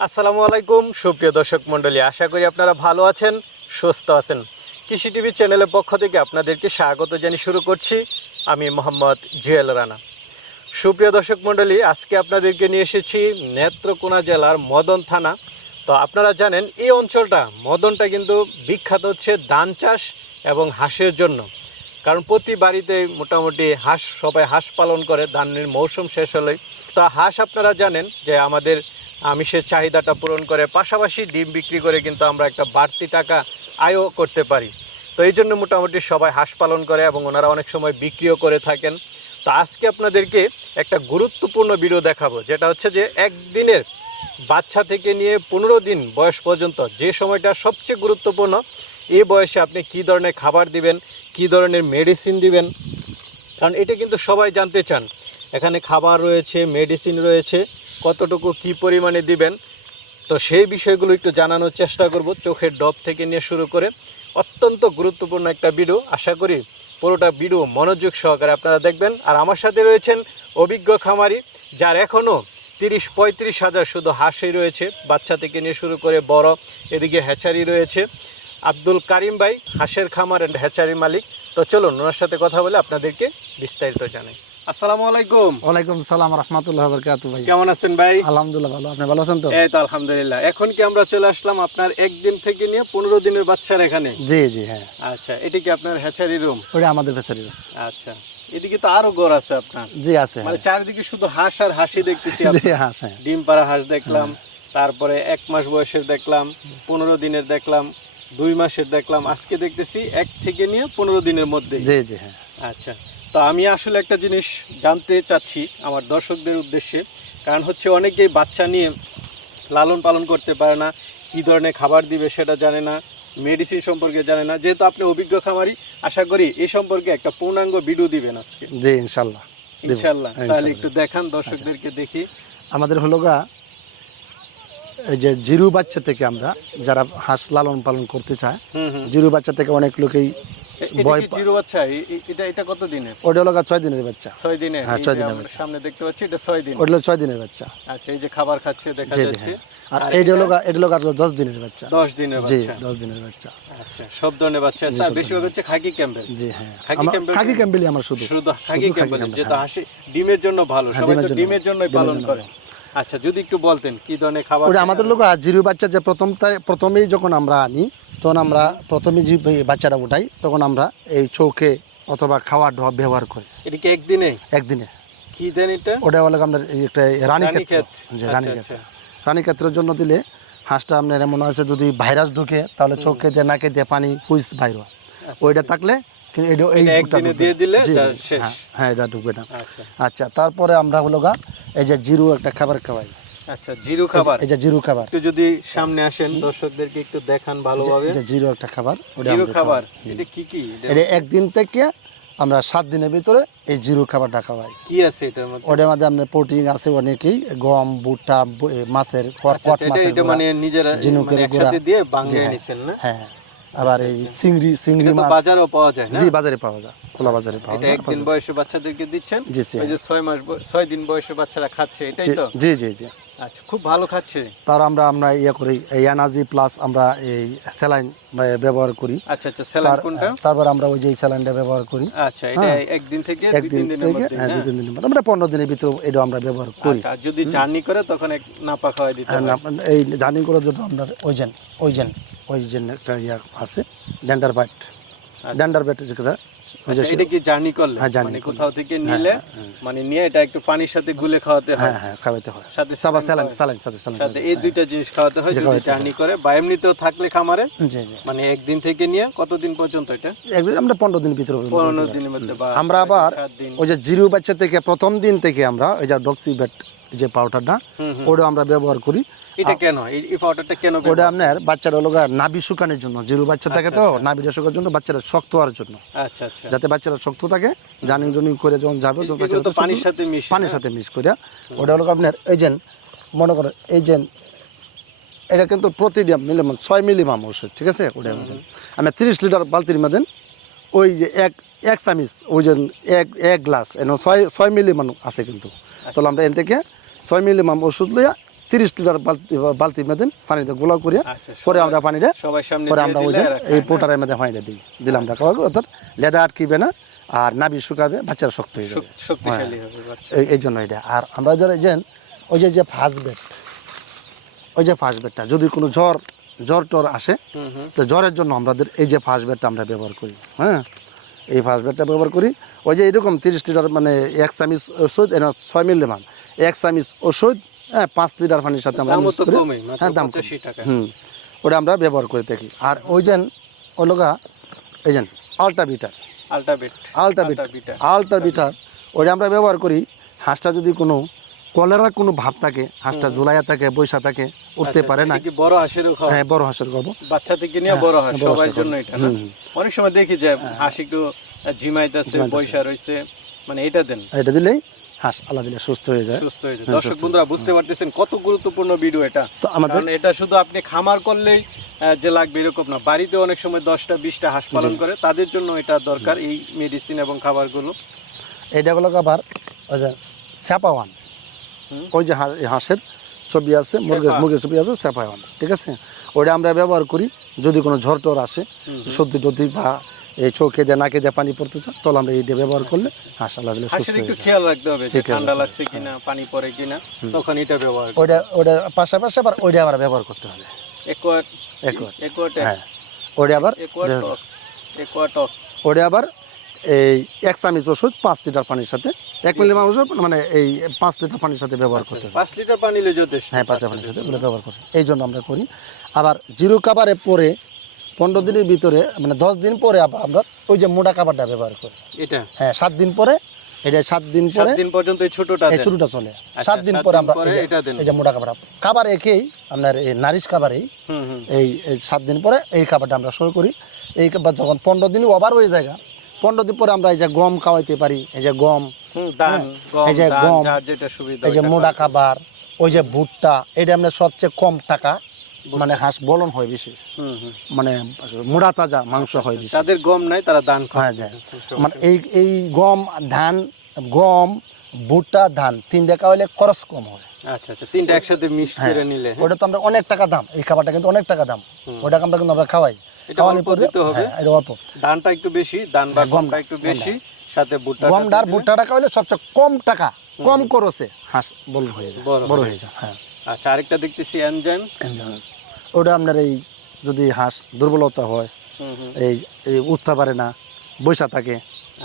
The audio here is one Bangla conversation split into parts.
আসসালামু আলাইকুম, সুপ্রিয় দর্শক মণ্ডলী, আশা করি আপনারা ভালো আছেন, সুস্থ আছেন। কৃষি টিভি চ্যানেলের পক্ষ থেকে আপনাদেরকে স্বাগত জানিয়ে শুরু করছি আমি মোহাম্মদ জুয়েল রানা। সুপ্রিয় দর্শক মণ্ডলী, আজকে আপনাদেরকে নিয়ে এসেছি নেত্রকোনা জেলার মদন থানা। তো আপনারা জানেন, এই অঞ্চলটা, মদনটা কিন্তু বিখ্যাত হচ্ছে ধান চাষ এবং হাঁসের জন্য। কারণ প্রতি বাড়িতে মোটামুটি হাঁস, সবাই হাঁস পালন করে, ধানের মৌসুম শেষ হলেই। তো হাঁস আপনারা জানেন যে আমাদের আমিষের চাহিদাটা পূরণ করে পাশাপাশি ডিম বিক্রি করে কিন্তু আমরা একটা বাড়তি টাকা আয়ও করতে পারি। তো এই জন্য মোটামুটি সবাই হাঁস পালন করে এবং ওনারা অনেক সময় বিক্রিও করে থাকেন। তো আজকে আপনাদেরকে একটা গুরুত্বপূর্ণ ভিডিও দেখাবো, যেটা হচ্ছে যে একদিনের বাচ্চা থেকে নিয়ে পনেরো দিন বয়স পর্যন্ত যে সময়টা সবচেয়ে গুরুত্বপূর্ণ এই বয়সে আপনি কী ধরনের খাবার দিবেন, কী ধরনের মেডিসিন দিবেন? কারণ এটা কিন্তু সবাই জানতে চান। এখানে খাবার রয়েছে মেডিসিন রয়েছে। কতটুকু কি পরিমাণে দিবেন? তো সেই বিষয়গুলো একটু জানানোর চেষ্টা করব, চোখের ডব থেকে নিয়ে শুরু করে। অত্যন্ত গুরুত্বপূর্ণ একটা ভিডিও আশা করি পুরোটা ভিডিও মনোযোগ সহকারে আপনারা দেখবেন। আর আমার সাথে রয়েছেন অভিজ্ঞ খামারি, যার এখনও তিরিশ পঁয়ত্রিশ হাজার শুধু হাঁসই রয়েছে। বাচ্চা থেকে নিয়ে শুরু করে বড়, এদিকে হ্যাচারি রয়েছে। আব্দুল কারিম ভাই, হাঁসের খামার অ্যান্ড হ্যাচারি মালিক। তো চলুন, ওনার সাথে কথা বলে আপনাদেরকে বিস্তারিত জানাই। আসসালামু আলাইকুম। ওয়ালাইকুম সালাম রহমতুল্লাহ বরকাতু ভাই। কেমন আছেন ভাই? আলহামদুলিল্লাহ ভালো। আপনি ভালো আছেন তো? এই তো আলহামদুলিল্লাহ। এখন কি আমরা চলে আসলাম আপনার একদিন থেকে নিয়ে পনেরো দিনের বাচ্চার এখানে? জি জি হ্যাঁ। আচ্ছা এটি কি আপনার হ্যাচারি রুম ওটা আমাদের ফেসারি আচ্ছা এদিকে তো আরও আছে আপনার। জি আছে মানে চারিদিকে শুধু হাঁস আর হাসি দেখতেছি হ্যাঁ। জি আপনার। হ্যাঁ হ্যাঁ। ডিম পাড়া হাঁস দেখলাম তারপরে এক মাস বয়সের দেখলাম পনেরো দিনের দেখলাম দুই মাসের দেখলাম। আজকে দেখতেছি এক থেকে নিয়ে পনেরো দিনের মধ্যে জি জি হ্যাঁ। আচ্ছা তো আমি আসলে একটা জিনিস জানতে চাচ্ছি আমার দর্শকদের উদ্দেশ্যে। কারণ হচ্ছে অনেকেই বাচ্চা নিয়ে লালন পালন করতে পারে না কী ধরনের খাবার দিবে সেটা জানে না মেডিসিন সম্পর্কে জানে না। যেহেতু আপনি অভিজ্ঞ খামারি আশা করি এই সম্পর্কে একটা পূর্ণাঙ্গ ভিডিও দিবেন আজকে। জি ইনশাল্লাহ ইনশাল্লাহ তাহলে একটু দেখান দর্শকদেরকে দেখি। আমাদের হলো গা এই যে জিরু বাচ্চা থেকে আমরা যারা হাঁস লালন পালন করতে চায় জিরু বাচ্চা থেকে অনেক লোকেই এ- এটা ভয় কি পা- জিরো বাচ্চা? এ- এ- এটা এটা কত দিনের? ওটা হলো ছয় দিনের বাচ্চা। ছয় দিনের? হ্যাঁ, ছয় দিনের বাচ্চা। সামনে দেখতে পাচ্ছি এটা ছয় দিন ওটা হলো ছয় দিনের বাচ্চা। আচ্ছা এই যে খাবার খাচ্ছে দেখা জি জি যাচ্ছে। হ্যাঁ। আর এইটা হলো এটা হলো গা দশ দিনের বাচ্চা। দশ দিনের জি দশ দিনের বাচ্চা। আচ্ছা সব ধরনের বাচ্চা। আছে বেশিরভাগ হচ্ছে খাকি ক্যাম্পেল জি হ্যাঁ। খাকি আমার খাকি ক্যাম্বেলি আমার শুধু। শুধু খাকি যেটা হাসি ডিমের জন্য ভালো হ্যাঁ, সবাই ডিমের তো জন্য ডিমের জন্যই পালন করে। আচ্ছা যদি একটু বলতেন কি ধরনের খাবার ওটা আমাদের লোক জিরু বাচ্চা যে প্রথম প্রথমেই যখন আমরা আনি তখন আমরা প্রথমেই যে বাচ্চাটা উঠাই তখন আমরা এই চৌকে অথবা খাওয়ার ঢপ ব্যবহার করি। এটা কি একদিনে? একদিনে। কি দেন এটা? ওটা বলে আমরা একটা রানী রানীক্ষেত। যে আচ্ছা, রানী আচ্ছা। ক্ষেত্র রানী ক্ষেত্রের জন্য দিলে হাঁসটা আপনার এমন আছে যদি ভাইরাস ঢুকে তাহলে চোখে দিয়ে নাকে দিয়ে পানি হুইস বাইর হয়। ওইটা থাকলে। হ্যাঁ, হ্যাঁ এটা ঢুকবে না। আচ্ছা। আচ্ছা তারপরে আমরা হলো গা এই যে জিরু একটা খাবার খাওয়াই। আচ্ছা জিরো খাবার। যে জিরু খাবার। একটু যদি সামনে আসেন দর্শকদেরকে একটু দেখান ভালোভাবে। যে জিরু একটা খাবার জিরো খাবার এটা কি কি? এটা এটা একদিন থেকে আমরা সাত দিনের ভিতরে এই জিরু খাবারটা খাওয়াই। কি আছে এটার মধ্যে? ওটার মধ্যে আপনার প্রোটিন আছে অনেকেই গম ভুট্টা মাছের কট আচ্ছা, কট মাছের এটা মানে নিজেরা ঝিনুকের মানে গুঁড়া। দিয়ে জি, হ্যাঁ। নিছেন না? হ্যাঁ। আবার এই চিংড়ি চিংড়ি মাছ। বাজারেও পাওয়া যায় না? জি বাজারে পাওয়া যায়। খোলা বাজারে পাওয়া এটা যায় একদিন বয়সে বাচ্চাদেরকে দিচ্ছেন? জি, জি, ওই যে ছয় মাস বয়- ছয় দিন বয়সে বাচ্চারা খাচ্ছে এটাই তো? জি জি জি। আচ্ছা খুব ভালো খাচ্ছে। তার আমরা আমরা ইয়ে করি এই এনার্জি প্লাস আমরা এই স্যালাইন ব্যবহার করি। আচ্ছা আচ্ছা স্যালাইন কোনটা? তারপর আমরা ওই যে স্যালাইনটা ব্যবহার করি। আচ্ছা এটা হ্যাঁ। একদিন থেকে একদিন থেকে হ্যাঁ হ্যাঁ? তিন দিনের মধ্যে। আমরা পনেরো দিনের ভিতরে এটা আমরা ব্যবহার করি। আচ্ছা যদি জার্নি করে তখন এক নাপা খাওয়াই দিতে হবে এই জার্নি করার জন্য আপনার ওইজেন ওইজেন ওইজেন একটা ইয়া আছে ডেন্ডার বাইট। ডেন্ডার বাইট যেটা আচ্ছা, এটা কি জার্নি করলে? হ্যাঁ, মানে কোথাও থেকে নিলে মানে নিয়ে এটা একটু পানির সাথে গুলে খাওয়াতে হয়? হ্যাঁ হ্যাঁ খাওয়াইতে হয়। সাথে saline স্যালাইন স্যালাইন সাথে স্যালাইন সাথে এই দুইটা জিনিস খাওয়াতে হয় যদি জার্নি করে। বা এমনিতেও থাকলে খামারে? জি জি মানে একদিন থেকে নিয়ে কতদিন পর্যন্ত এটা? একদিন আমরা পনেরো দিন ভিতরে পনেরো দিনের মধ্যে আমরা আবার ওই যে জিরো বাচ্চা থেকে প্রথম দিন থেকে আমরা ওই যে ডক্সি ব্যাট যে পাউডারটা। ওটা আমরা ব্যবহার করি। এটা কেন? এই- পাউডারটা কেন ওটা আপনার বাচ্চার হলো নাভি শুকানোর জন্য জিরো বাচ্চা থাকে তো নাভিটা শুকানোর জন্য বাচ্চারা শক্ত হওয়ার জন্য। আচ্ছা আচ্ছা। যাতে বাচ্চারা শক্ত থাকে জানি জনি করে যখন যাবে পানির সাথে মিশে পানির সাথে মিক্স করে। ওটা হলো আপনার এজেন্ট মনে করেন এজেন্ট এটা কিন্তু প্রতিদিন মিনিমাম ছয় মিলিমাম ওষুধ ঠিক আছে? ওটার মধ্যে। আমি তিরিশ লিটার বালতির মধ্যে ওই যে এক এক চামিচ ওই যে এক এক গ্লাস এনে ছয় ছয় মিলিমাম আছে কিন্তু। তাহলে আমরা এন থেকে ছয় মিলিমাম ওষুধ লইয়া তিরিশ লিটার বালতি বালতি মেদিন পানিতে গোলা করিয়া আচ্ছা, পরে আমরা পানিটা পরে আমরা ওই যে এই পোটারের মধ্যে পানিটা দিই। দিলাম আমরা অর্থাৎ লেদা আটকিবে না আর নাবি শুকাবে বাচ্চারা শক্ত হয়ে যাবে। বাচ্চা। এই জন্য এটা। আর আমরা যারা যে ওই যে যে ফার্স্ট বেড ওই যে ফার্স্ট বেডটা যদি কোনো জ্বর জ্বর টর আসে তো জ্বরের জন্য আমাদের এই যে ফার্স্ট বেডটা আমরা ব্যবহার করি। হ্যাঁ। এই ফার্স্ট বেডটা ব্যবহার করি। ওই যে এরকম তিরিশ লিটার মানে এক চামিচ ওষুধ এনে ছয় মিলি মান এক চামিচ ওষুধ হ্যাঁ পাঁচ লিটার পানির সাথে আমরা তো করে- হ্যাঁ দাম কম। 85 টাকা। হুম ওটা আমরা ব্যবহার করে থাকি। আর ওই যেন ওই লগা এই যেন আলটা বিটার আলটাবেট আলটা বিটার আলটা বিটার ওটা আমরা ব্যবহার করি। হাঁসটা যদি কোনো কলেরার কোনো ভাব থাকে হাঁসটা জুলাইয়া থাকে বৈশা থাকে উঠতে আচ্ছা, পারে না। বড় খাওয়া হ্যাঁ বড় হাঁসের গল্প বাচ্চা থেকে নিয়ে বড় হাঁস সবার জন্য এটা। অনেক সময় দেখি যে হাঁস একটু ঝিমাইতেছে। পয়সা রয়েছে মানে এটা দেন। এটা দিলেই হাঁস আল্লাহ দিলে সুস্থ হয়ে যায়। সুস্থ হয়ে যায়। হ্যাঁ, দর্শক বন্ধুরা বুঝতে পারতেছেন কত গুরুত্বপূর্ণ ভিডিও এটা। তো আমাদের এটা শুধু আপনি খামার করলেই যে লাগবে এরকম না। বাড়িতে অনেক সময় দশটা বিশটা হাঁস পালন করে তাদের জন্য এটা দরকার এই মেডিসিন এবং খাবারগুলো। এইটা হলো আবার ওই যে স্যাপাওয়ান। ওই যে হাঁসের ছবি আছে মুরগির। মুরগির ছবি আছে স্যাপাওয়ান ঠিক আছে? ওইটা আমরা ব্যবহার করি যদি কোনো ঝড় টর আসে সর্দি টর্দি বা এই চোখে দিয়ে নাকে দিয়ে পানি পড়তে চায় তাহলে আমরা এইটা ব্যবহার করলে হাঁস আল্লাহ দিলে সুস্থ হয়ে একটু খেয়াল রাখতে হবে যে ঠান্ডা লাগছে কিনা পানি পড়ে কিনা তখন এটা ব্যবহার ওইটা ওইটা পাশাপাশি আবার ওইটা আবার ব্যবহার করতে হবে। একোয়াট হ্যাঁ। ওইটা আবার একোয়াটক্স একোয়াটক্স ওইটা আবার এই এক চামিচ ওষুধ পাঁচ লিটার পানির সাথে। এক মিলিগ্রাম ওষুধ মানে এই পাঁচ লিটার পানির সাথে ব্যবহার করতে হবে। পাঁচ লিটার পানি যথেষ্ট। হ্যাঁ পাঁচটা পানির সাথে ব্যবহার করি এই জন্য আমরা করি। আবার জিরো কাবারে পরে পনেরো দিনের ভিতরে মানে দশ দিন পরে আবার আমরা ওই যে মোটা কাবারটা ব্যবহার করি। এটা? হ্যাঁ সাত দিন পরে এটা সাত দিন পরে দিন পর্যন্ত এই ছোটটা এই ছোটটা চলে। আচ্ছা, সাত দিন পরে আমরা এই যে- মোটা কাবার কাবার একেই আপনার এই নারিশ কাবারেই এই সাত দিন পরে এই খাবারটা আমরা শুরু করি। এই খাবার যখন পনেরো দিন ওভার হয়ে যায় পনেরো দিন পরে আমরা এই যে গম খাওয়াইতে পারি এই যে গম এই যে ধান, গম, এই যে মোটা খাবার ওই যে ভুট্টা এটা আমরা সবচেয়ে কম টাকা মানে হাঁস বলন হয় বেশি। মানে মোড়া তাজা মাংস হয় বেশি। তাদের গম নাই তারা দান করে হ্যাঁ যায়। মানে এই এই গম ধান গম ভুট্টা ধান তিনটা খাওয়াইলে খরচ কম হয়। আচ্ছা আচ্ছা তিনটা একসাথে মিক্স করে নিলে। হ্যাঁ? ওটা তো আমরা অনেক টাকা দাম এই খাবারটা কিন্তু অনেক টাকা দাম। ওটা আমরা কিন্তু আমরা খাওয়াই। এটা অল্প দিতে হবে? হ্যাঁ এটা অল্প। ধানটা একটু বেশি ধান বা হ্যাঁ, গম- গমটা একটু বেশি সাথে ভুট্টা গম ডার ভুট্টাটা খাওয়াইলে সবচেয়ে কম টাকা কম খরচে হাঁস বড় হয়ে যায় বড় হয়ে যায় হ্যাঁ। আচ্ছা আরেকটা দেখতেছি এনজাইম। ওটা আপনার এই যদি হাঁস দুর্বলতা হয় এই এই উঠতে পারে না বৈশা থাকে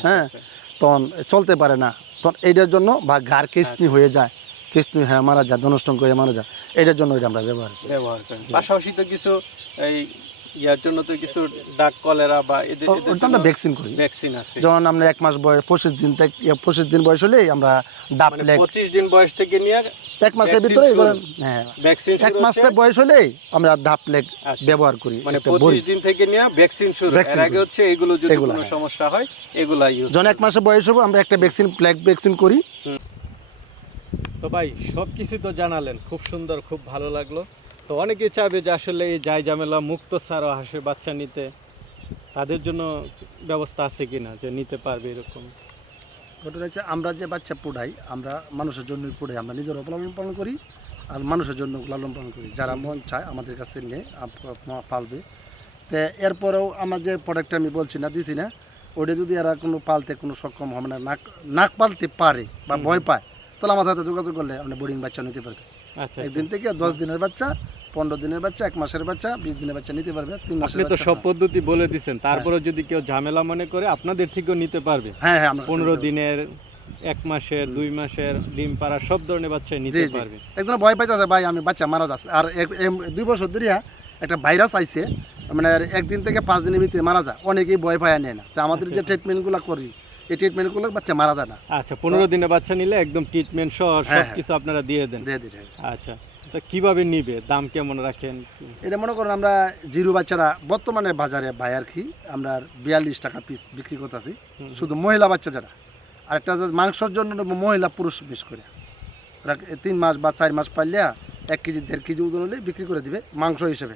হ্যাঁ আচ্ছা। তখন চলতে পারে না। তখন এইটার জন্য বা কিস্তি আচ্ছা। হয়ে যায় কিস্তি হয়ে মারা যায় ধনষ্টঙ্ক হয়ে মারা যায় এটার জন্য এটা আমরা ব্যবহার করি। ব্যবহার করেন। পাশাপাশি তো কিছু এই ইয়ার জন্য তো কিছু ডাক কলেরা বা এদের আমরা ভ্যাকসিন করি। ভ্যাকসিন আছে। যখন আমরা এক মাস বয়স পঁচিশ দিন থেকে পঁচিশ দিন বয়স হলেই আমরা ডাব মানে পঁচিশ দিন বয়স থেকে নিয়ে এক মাসের ভিতরে হ্যাঁ ভ্যাকসিন এক মাসের বয়স হলেই আমরা ডাব লেগ আচ্ছা। ব্যবহার করি মানে পঁচিশ দিন থেকে নিয়ে ভ্যাকসিন শুরু। এর আগে হচ্ছে এগুলো যদি কোনো হ্যাঁ। সমস্যা হয় এগুলা ইউজ যখন এক মাসের বয়স হবে আমরা একটা ভ্যাকসিন প্লেগ ভ্যাকসিন করি। তো ভাই সব কিছু তো জানালেন। খুব সুন্দর খুব ভালো লাগল। তো অনেকে চাবে যে আসলে এই যাই ঝামেলা মুক্ত ছাড়া হাঁসের বাচ্চা নিতে। তাদের জন্য ব্যবস্থা আছে কিনা যে নিতে পারবে এরকম? ওটা হচ্ছে আমরা যে বাচ্চা পোড়াই আমরা মানুষের জন্যই পোড়াই আমরা নিজেরাও লালন পালন করি আর মানুষের জন্য লালন পালন করি। যারা মন চায় আমাদের কাছে নিয়ে পালবে। তো এরপরেও আমার যে প্রোডাক্টটা আমি বলছি না দিছি না ওটা যদি এরা কোনো পালতে কোনো সক্ষম হবে না নাক নাক পালতে পারে বা ভয় পায় তাহলে আমার সাথে যোগাযোগ করলে আপনি বোর্ডিং বাচ্চা নিতে পারবে আচ্ছা একদিন থেকে দশ দিনের বাচ্চা পনেরো দিনের বাচ্চা এক মাসের বাচ্চা বিশ দিনের বাচ্চা নিতে পারবে তিন মাসের আপনি তো সব পদ্ধতি বলে দিচ্ছেন তারপরে যদি কেউ ঝামেলা মনে করে আপনাদের থেকেও নিতে পারবে। হ্যাঁ হ্যাঁ পনেরো দিনের এক মাসের দুই মাসের ডিম পাড়া সব ধরনের বাচ্চা নিতে পারবে। একজন ভয় পাইতেছে ভাই আমি বাচ্চা মারা যাচ্ছে। আর দুই বছর ধরে একটা ভাইরাস আইছে মানে একদিন থেকে পাঁচ দিনের ভিতরে মারা যায়। অনেকেই ভয় পায় নেয় না। তো আমাদের যে ট্রিটমেন্টগুলো করি এই ট্রিটমেন্টগুলো বাচ্চা মারা যায় না। আচ্ছা পনেরো দিনের বাচ্চা নিলে একদম ট্রিটমেন্ট সহ হ্যাঁ, সব হ্যাঁ। কিছু আপনারা দিয়ে দেন। দিয়ে দিতে আচ্ছা তো কীভাবে নিবে? দাম কেমন রাখেন? এটা মনে করেন আমরা জিরো বাচ্চারা বর্তমানে বাজারে ভাই আর কি আমরা বিয়াল্লিশ টাকা পিস বিক্রি করতেছি। শুধু মহিলা বাচ্চা যারা। আর একটা মাংসের জন্য মহিলা পুরুষ মিস করে। ওরা তিন মাস বা চার মাস পাইলে এক কেজি দেড় কেজি ওজন হলে বিক্রি করে দিবে মাংস হিসেবে।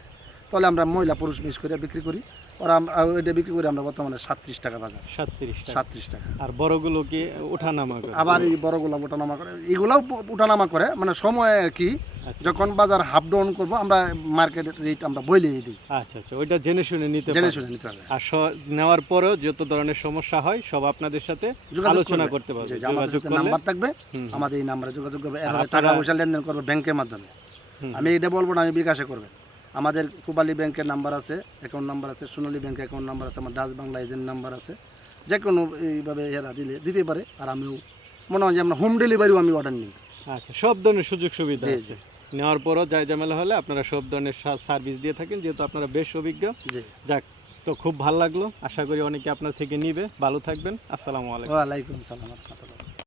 তাহলে আমরা মহিলা পুরুষ মিস করে বিক্রি করি। ওরা আম- বিক্রি করি আমরা বর্তমানে সাতত্রিশ টাকা বাজার। সাতত্রিশ সাতত্রিশ টাকা। আর বড়গুলো কি ওঠানামা করে? আবার এই বড়গুলো ওঠানামা করে। এগুলাও ওঠানামা করে মানে সময় আর কি যখন বাজার হাফ ডাউন করব আমরা মার্কেট রেট আমরা বইলে দিই। আচ্ছা আচ্ছা ওইটা জেনে শুনে নিতে জেনে শুনে নিতে হবে আর নেওয়ার পরেও যত ধরনের সমস্যা হয় সব আপনাদের সাথে আলোচনা করতে পারবে যোগাযোগ নাম্বার থাকবে। আমাদের এই নাম্বারে যোগাযোগ করবে। টাকা পয়সা লেনদেন করবে ব্যাংকের মাধ্যমে। আমি এটা বলব না আমি বিকাশে করবে আমাদের পূবালী ব্যাংকের নাম্বার আছে অ্যাকাউন্ট নাম্বার আছে সোনালী ব্যাংক অ্যাকাউন্ট নাম্বার আছে আমার ডাচ বাংলা এজেন্ট নাম্বার আছে। যে কোনো এইভাবে এরা দিলে দিতে পারে আর আমিও মনে হয় যে আমরা হোম ডেলিভারিও আমি অর্ডার নিই। আচ্ছা সব ধরনের সুযোগ সুবিধা আছে। নেওয়ার পরও যাই ঝামেলা হলে আপনারা সব ধরনের সার্ভিস দিয়ে থাকেন যেহেতু আপনারা বেশ অভিজ্ঞ। জি। যাক তো খুব ভালো লাগল। আশা করি অনেকে আপনার থেকে নিবে। ভালো থাকবেন। আসসালামু আলাইকুম। ওয়ালাইকুম সালাম